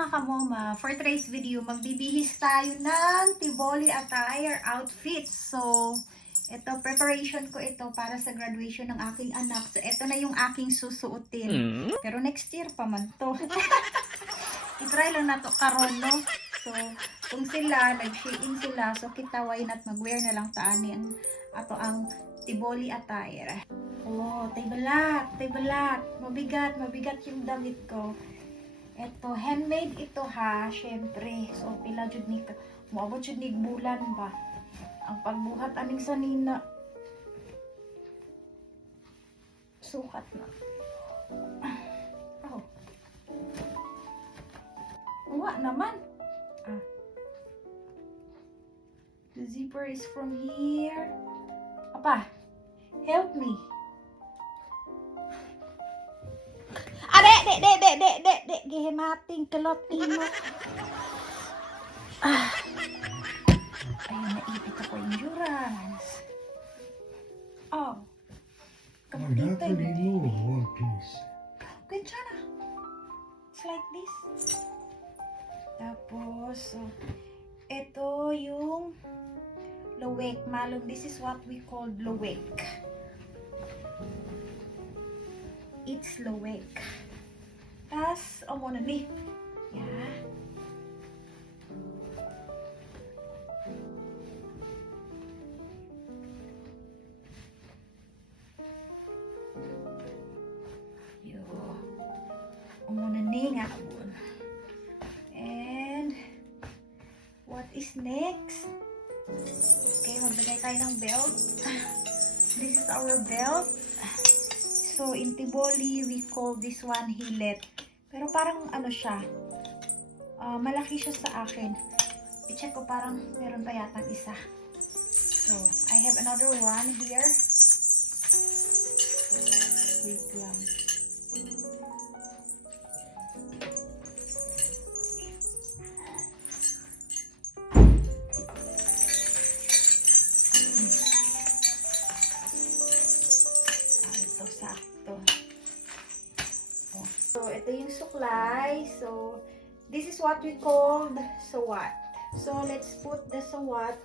mga kamoma, for today's video, magbibihis tayo ng Tivoli attire outfits. So, ito, preparation ko ito para sa graduation ng aking anak. So, ito na yung aking susuotin. Pero next year pa man to. I-try lang na to karon, no? So, kung sila, nag-shein sila, so kita why not mag-wear na lang taani ang ato ang Tivoli attire. Oh, tay balat. Mabigat yung damit ko. Ito, handmade ito ha, syempre. So, pila jud ni moabot jud ni bulan ba. Ang pagbuhat aning sanina. Sukat na. Oh. Uwa naman. The zipper is from here. Apa, help me. Dek, gihimating kalot imo. Ayun, naipit ako endurance. Oh. Kapitay. One piece. Good na. It's like this. Tapos, ito yung lowek. Malum, this is what we call lowek. It's lowek. Tas, muna ni. Yeah. Yo. Muna ni nga. And, what is next? Okay, magbigay tayo ng belt. This is our belt. So, in Tivoli, we call this one hilet. Pero parang ano siya, malaki siya sa akin. I-check ko parang meron pa yatang isa. So, I have another one here. Wait lang. Ito, sakto. So, ito yung suklay. So, this is what we called sawat. So, let's put the sawat.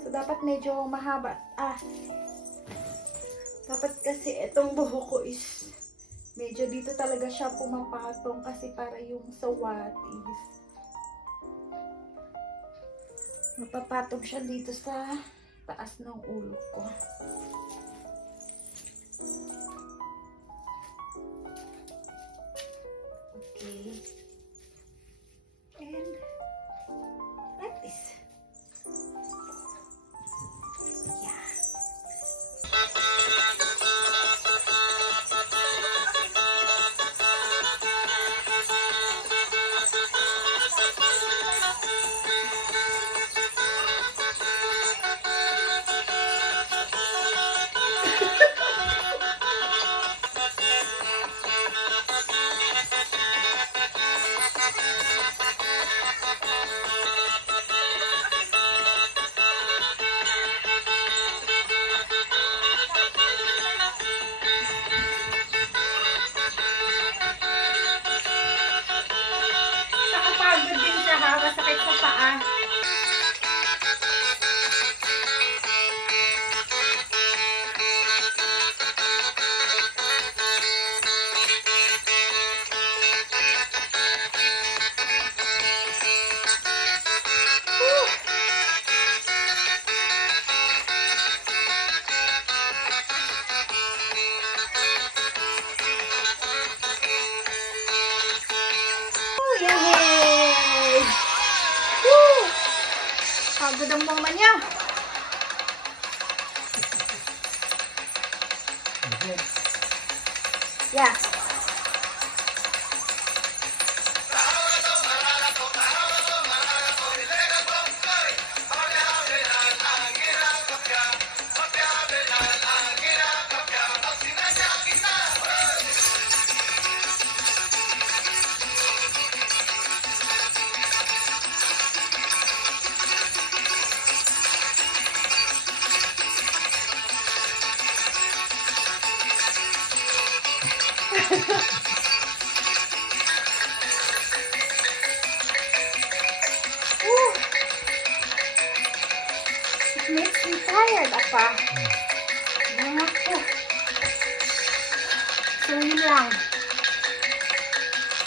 So, dapat medyo mahaba. Dapat kasi itong buhok ko is medyo dito talaga siya pumapatong kasi para yung sawat is mapapatong siya dito sa taas ng ulo ko. Okay. And like this. Yeah. Nakapagod din siya ha, masakit sa paa. Yay! Woo! Pagod ang mama niya. Yeah. Woo! It makes me tired, apa. Naku. So, yun lang.